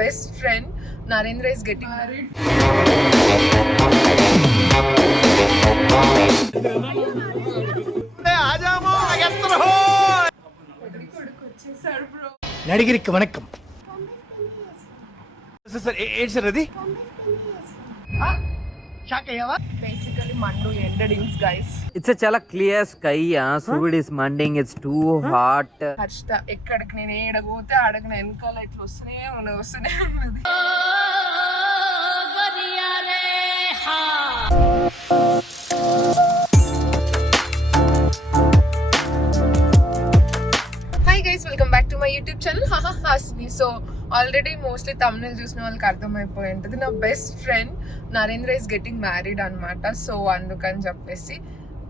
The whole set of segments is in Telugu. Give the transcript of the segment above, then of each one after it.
best friend Narendra is getting married. నడిగిరికి వణకం సార్ ఏంటి సార్ అది Basically Mandu endings guys. It's a chala clear sky, Suvud is manding, it's too hot. Harshitha ఎక్కడికి నేను ఏడగోతే ఆడకి నేను వెనకాల ఇట్లా వస్తూనే ఉన్నది hi guys, welcome back to my YouTube channel Hasni. So already mostly తమిళ చూసిన వాళ్ళకి అర్థమైపోయి ఉంటుంది, నా best friend Narendra is getting married అనమాట. సో అందుకని చెప్పేసి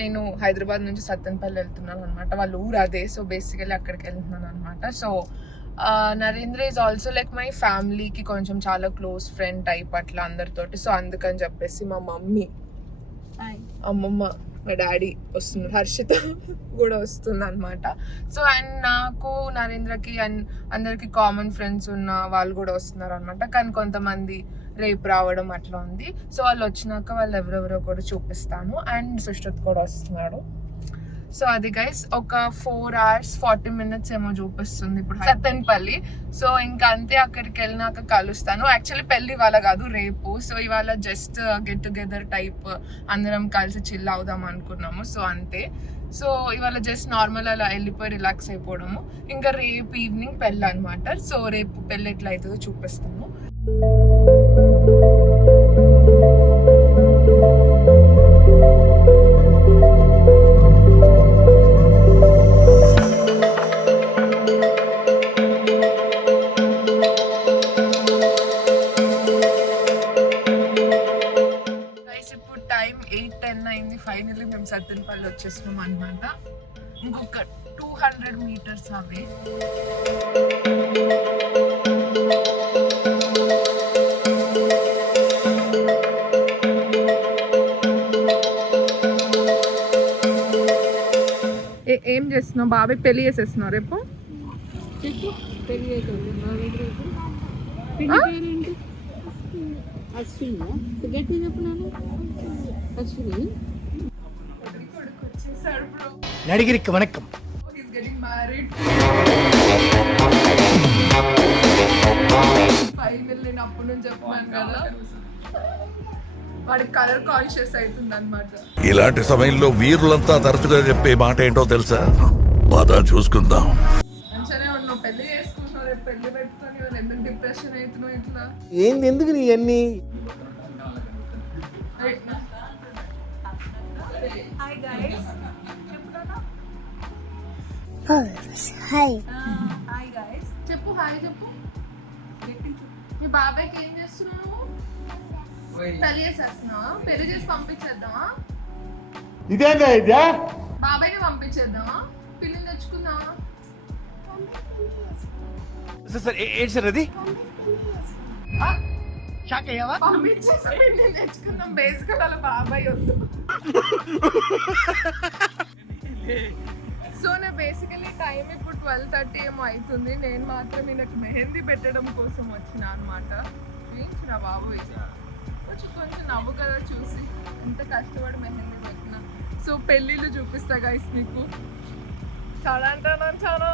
నేను హైదరాబాద్ నుంచి సత్తెనపల్లి వెళ్తున్నాను అనమాట. వాళ్ళ ఊరు అదే. సో బేసికలీ అక్కడికి వెళ్తున్నాను అనమాట. So Narendra is also like my ఫ్యామిలీకి కొంచెం చాలా క్లోజ్ ఫ్రెండ్ టైప్ అట్లా అందరితోటి. సో అందుకని చెప్పేసి మా మమ్మీ, అమ్మమ్మ, మా డాడీ వస్తున్నారు, హర్షిత కూడా వస్తుంది అనమాట. సో అండ్ నాకు నరేంద్రకి అండ్ అందరికి కామన్ ఫ్రెండ్స్ ఉన్న వాళ్ళు కూడా వస్తున్నారు అనమాట. కానీ కొంతమంది రేపు రావడం అట్లా ఉంది. సో వాళ్ళు వచ్చినాక వాళ్ళు ఎవరెవరో కూడా చూపిస్తాను. అండ్ సుష్ఠత్ కూడా వస్తున్నాడు. సో అది గైస్ ఒక 4 hours 40 minutes ఏమో చూపిస్తుంది ఇప్పుడు సత్తెనపల్లి. సో ఇంకా అంతే, అక్కడికి వెళ్ళినాక కలుస్తాను. యాక్చువల్లీ పెళ్లి ఇవాళ కాదు, రేపు. సో ఇవాళ జస్ట్ గెట్ టుగెదర్ టైప్ అందరం కలిసి చిల్ అవుదాం అనుకున్నాము. సో అంతే. సో ఇవాళ జస్ట్ నార్మల్ అలా వెళ్ళిపోయి రిలాక్స్ అయిపోవడము. ఇంకా రేపు ఈవినింగ్ పెళ్ళి అనమాట. సో రేపు పెళ్ళి ఎట్లా అవుతుందో చూపిస్తాను. ఇప్పుడు టైం 8:10 అయింది. ఫైనల్లీ మేము సత్తెనపల్లి వచ్చేసినాం అనమాట. ఇంకొక 200 meters అవే. ఏం చేస్తున్నావు బాబాయ్? పెళ్లి చేసేస్తున్నావు రేపు? నడిగిరికి వణకం. నేను అప్పటి నుంచి చెప్తున్నాను కదా, వాడి కలర్ కాన్షియస్ అవుతుంది అనమాట. ఇలాంటి సమయంలో వీరులంతా తరచుగా చెప్పే మాట ఏంటో తెలుసా? బాధ చూసుకుందాం. మంచిగానే ఉన్నావు, పెళ్లి చేసుకుంటున్నావు, రేపు పెళ్లి పెట్టుకొని వాళ్ళు ఎందుకు డిప్రెషన్ అవుతున్నావు ఇట్లా? ఏంది, ఎందుకు నీ అన్ని? చెప్పు హాయ్ చెప్పు. మీ బాబాయ్కి ఏం చేస్తున్నావు? పెళ్లి చేసేస్తున్నావా? పెళ్లి చేసి పంపించేద్దామా? ఇదేనా ఇదే? బాబాయ్ని పంపించేద్దామా? పిల్లిని తెచ్చుకుందామా? సార్ ఏంటి సార్ అది? పంపించేసి పిల్లిని తెచ్చుకుందాం. బేసికల్ అలా బాబాయ్ వద్దు. సో నా బేసికలీ టైం ఇప్పుడు 12:30 ఏమో అవుతుంది. నేను మాత్రం ఈయనకు మెహందీ పెట్టడం కోసం వచ్చిన అనమాట. నా బాబు కొంచెం నవ్వు కదా చూసి, ఎంత కష్టపడి మెహందీ పెట్టిన. సో పెళ్ళిళ్ళు చూపిస్తా గైస్ మీకు. చాలా చాలా.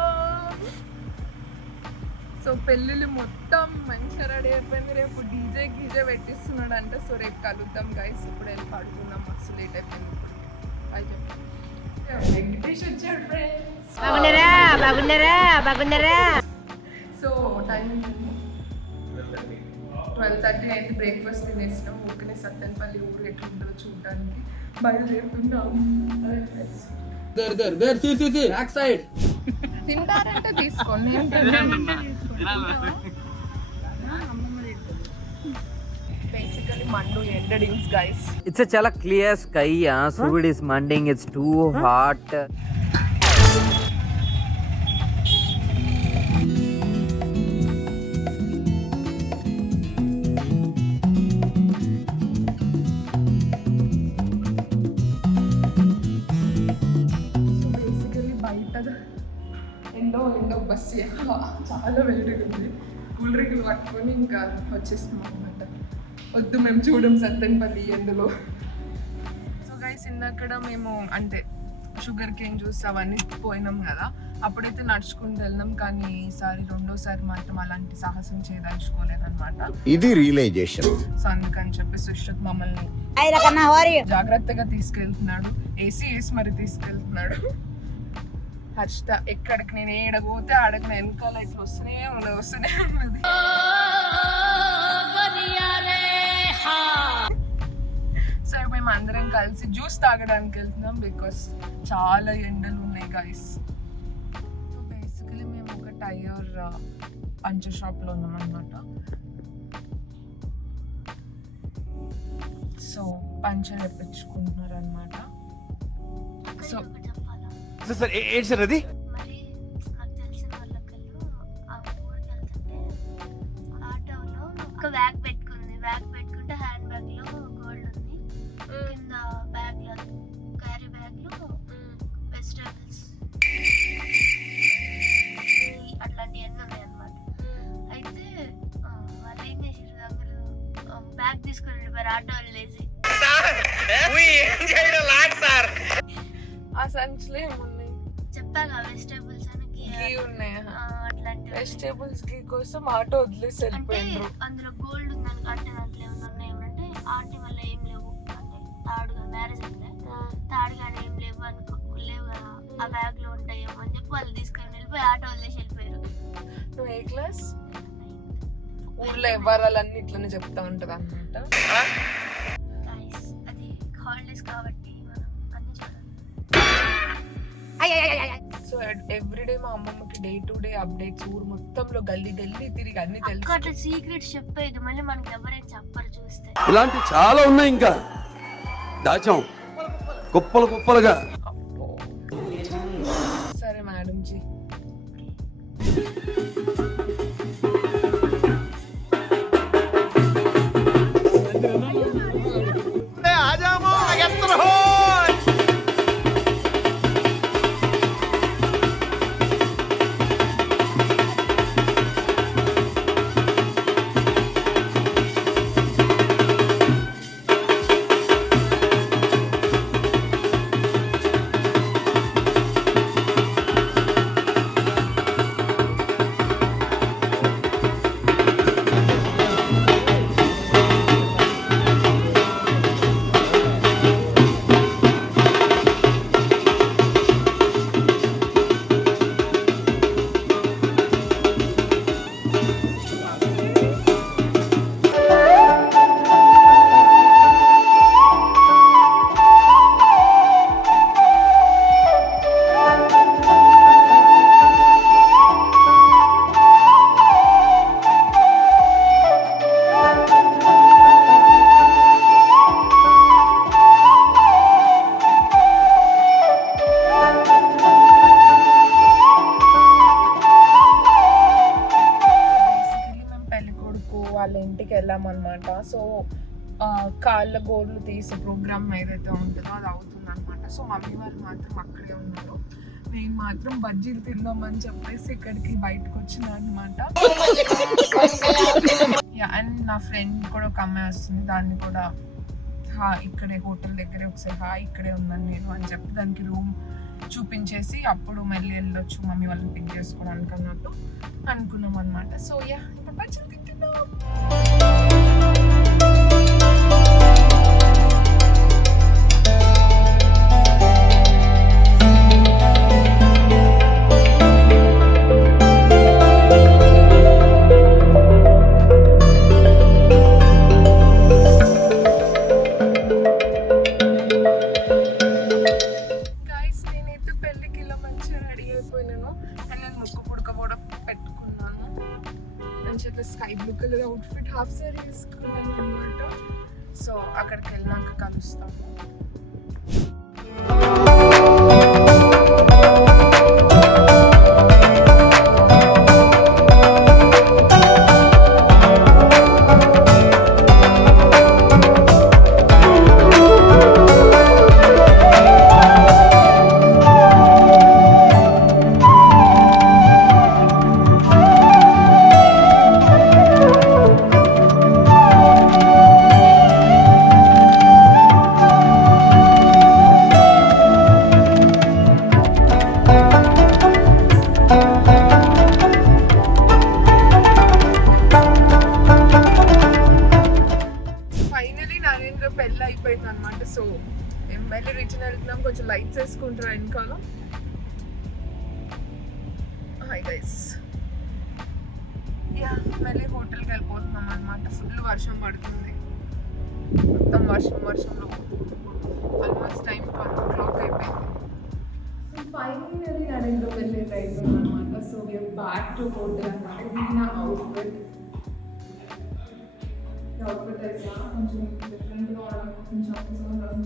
సో పెళ్ళిళ్ళు మొత్తం మంచిగా రెడీ అయిపోయింది. రేపు డీజే పెట్టిస్తున్నాడు అంటే. సో రేపు కలుద్దాం గైస్. ఇప్పుడు వెళ్ళి పడుకుందాం, మస్తు లేట్ అయిపోయింది ఇప్పుడు. అది చెప్పి సో టైం 12:30 అయింది. బ్రేక్ఫాస్ట్ తినేసినాం. ఊరికనే సత్తెనపల్లి ఊరు ఎట్లుంటుందో చూడడానికి బయలుదేరుతున్నాం. తింటారంటే తీసుకోండి. Basically Mandu endings guys. It's a chala clear sky, Suvud is manding, it's too hot. Endo bus చాలా వేడిగా ఉంది. కూల్ డ్రింక్లు పట్టుకొని ఇంకా వచ్చేస్తాం అనమాట. వద్దు మేము చూడం సత్తెనపల్లి ఎందులో. సో గైస్ ఇందాక మేము అంటే షుగర్ కేన్ జ్యూస్ అవన్నీ పోయినాం కదా, అప్పుడైతే నడుచుకుంటూ వెళ్ళినాం. కానీ ఈసారి రెండోసారి మాత్రం అలాంటి సాహసం చేయదలుచుకోలేదన్నమాట. ఇది రియలైజేషన్. సో అందుకని చెప్పి సుశ్రుత్ మమ్మల్ని జాగ్రత్తగా తీసుకెళ్తున్నాడు, ఏసీ వేసి మరి తీసుకెళ్తున్నాడు. హర్షిత ఎక్కడికి నేను ఏడపోతే ఆడకి వెనకాల ఇట్లా వస్తూనే ఉన్నది. సో మేము అందరం కలిసి జ్యూస్ తాగడానికి వెళ్తున్నాం బికాస్ చాలా ఎండలు ఉన్నాయి గైస్. సో బేసికలీ మేము ఒక టైర్ పంచర్ షాప్లో ఉన్నాం అనమాట. సో పంచర్ వేయించుకుంటున్నారు అనమాట. సో సార్ ఏంటి సార్ అది? మరి నాకు తెలిసిన వాళ్ళకల్లు ఆ ఊరికి వెళ్తుంటే ఆటోలో ఒక బ్యాగ్ పెట్టుకుంది. బ్యాగ్ పెట్టుకుంటే హ్యాండ్ బ్యాగ్ లో గోల్డ్ ఉంది, కింద బ్యాగ్ లో క్యారీ బ్యాగ్ లో వెజిటేబుల్స్ అట్లాంటివన్నీ ఉన్నాయి అన్నమాట. అయితే వాళ్ళు ఏం చేసారు, అందరూ బ్యాగ్ తీసుకొని వెళ్ళిపోయారు ఆటో వెళ్ళేసి. ఆ సంచులో ఏమున్నాయి చెప్పాగా వెజిటేబుల్స్ అని ఉన్నాయా? అట్లాంటి వెజిటేబుల్స్ కి కోసం ఆటో వదిలేసి అంటే వెళ్ళిపోయిండ్రు. అందులో గోల్డ్ ఉందని అంటే దాంట్లో ఏమైనా ఉన్నాయి ఏమంటే ఆంటీ వల్ల ఏం లేవు, అంటే తాడుగా మ్యారేజ్ అంటే తాడుగానే ఏం లేవు లేవు కదా, ఆ బ్యాగ్ లో ఉంటాయేమో అని చెప్పి వాళ్ళు తీసుకొని వెళ్ళిపోయి ఆటో వదిలేసి వెళ్ళిపోయారు. నువ్వు ఏ క్లాస్? ఊర్లో వ్యవహారాలన్నీ ఇట్లనే చెప్తా ఉంటది అనమాట. అది హాలిడేస్ కాబట్టి మనం అన్ని చూడాలి. సో ఎవ్రీడే మా అమ్మమ్మకి డే టు డే అప్డేట్స్, ఊరు మొత్తంలో గల్లీ గల్లీ తిరిగి అన్ని తెలుసు. అట్లా సీక్రెట్స్ చెప్పేది మళ్ళీ మనకి ఎవరైనా చెప్పరు చూస్తే. ఇలాంటి చాలా ఉన్నాయి, ఇంకా దాచాం కుప్పలు కుప్పలుగా. అబ్బో. సరే మేడం జీ. వాళ్ళ ఇంటికి వెళ్ళామన్నమాట. సో కాళ్ళ గోర్లు తీసే ప్రోగ్రామ్ ఏదైతే ఉంటుందో అది అవుతుంది అనమాట. సో మమ్మీ వాళ్ళు మాత్రం అక్కడే ఉన్నారు, నేను మాత్రం బజ్జీలు తిందామని చెప్పేసి ఇక్కడికి బయటకు వచ్చిన అనమాట. అండ్ నా ఫ్రెండ్ కూడా ఒక అమ్మాయి వస్తుంది, దాన్ని కూడా ఇక్కడే హోటల్ దగ్గరే ఒకసారి ఇక్కడే ఉన్నాను నేను అని చెప్పి దానికి రూమ్ చూపించేసి అప్పుడు మళ్ళీ వెళ్ళొచ్చు మమ్మీ వాళ్ళని పిక్ చేసుకోవడానికి అన్నట్టు అనుకున్నాం అనమాట. సో ఇప్పుడు బజ్జీలు తింటున్నాం. Sky blue colour outfit half sorry వేసుకున్నాను అనమాట. సో అక్కడికి వెళ్ళినాక కలుస్తాము. గైస్. యా మళ్ళీ హోటల్కి వెళ్ళిపోతున్నాం అనమాట. ఫుల్ వర్షం పడుతుంది, మొత్తం వర్షంలో ఆల్మోస్ట్ టైం 12 o'clock అయిపోయింది. సో ఫైనల్లీ నరేంద్ర వెళ్ళే టైం అనమాట. So we are back to hotel అనమాట. ఇది నా అవుట్ఫిట్. అవుట్ఫిట్ అయితే కొంచెం డిఫరెంట్గా ఉండడం కోసం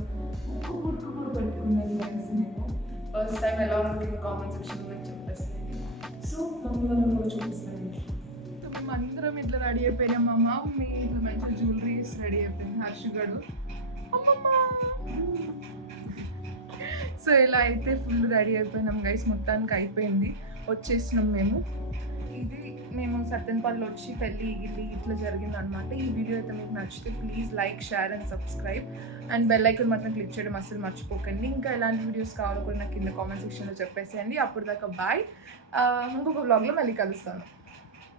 కుర్కు పెట్టుకున్నాను గైస్. నేను ఫస్ట్ టైం ఎలా ఉంటుంది కామెంట్ సెక్షన్లో చెప్పేసింది. సో మమ్మీ వాళ్ళు చూపిస్తాను. మేము అందరం ఇట్లా రెడీ అయిపోయినాం. మా మమ్మీ ఇట్లా మంచి జ్యువెలరీస్ రెడీ అయిపోయింది. హర్షుగడు సో ఇలా అయితే ఫుల్ రెడీ అయిపోయినాం గైస్. మొత్తానికి అయిపోయింది, వచ్చేసినాం మేము. ఇది మేము సత్తెనపల్లి వచ్చి పెళ్ళి గిల్లి ఇట్లా జరిగింది అనమాట. ఈ వీడియో అయితే మీకు నచ్చితే please like, share and subscribe and bell icon మాత్రం క్లిక్ చేయడం అసలు మర్చిపోకండి. ఇంకా ఎలాంటి వీడియోస్ కావాలో కూడా నాకు కింద కామెంట్ సెక్షన్లో చెప్పేసేయండి. అప్పుడు దాకా బాయ్. ఇంకొక వ్లాగ్లో మళ్ళీ కలుస్తాను.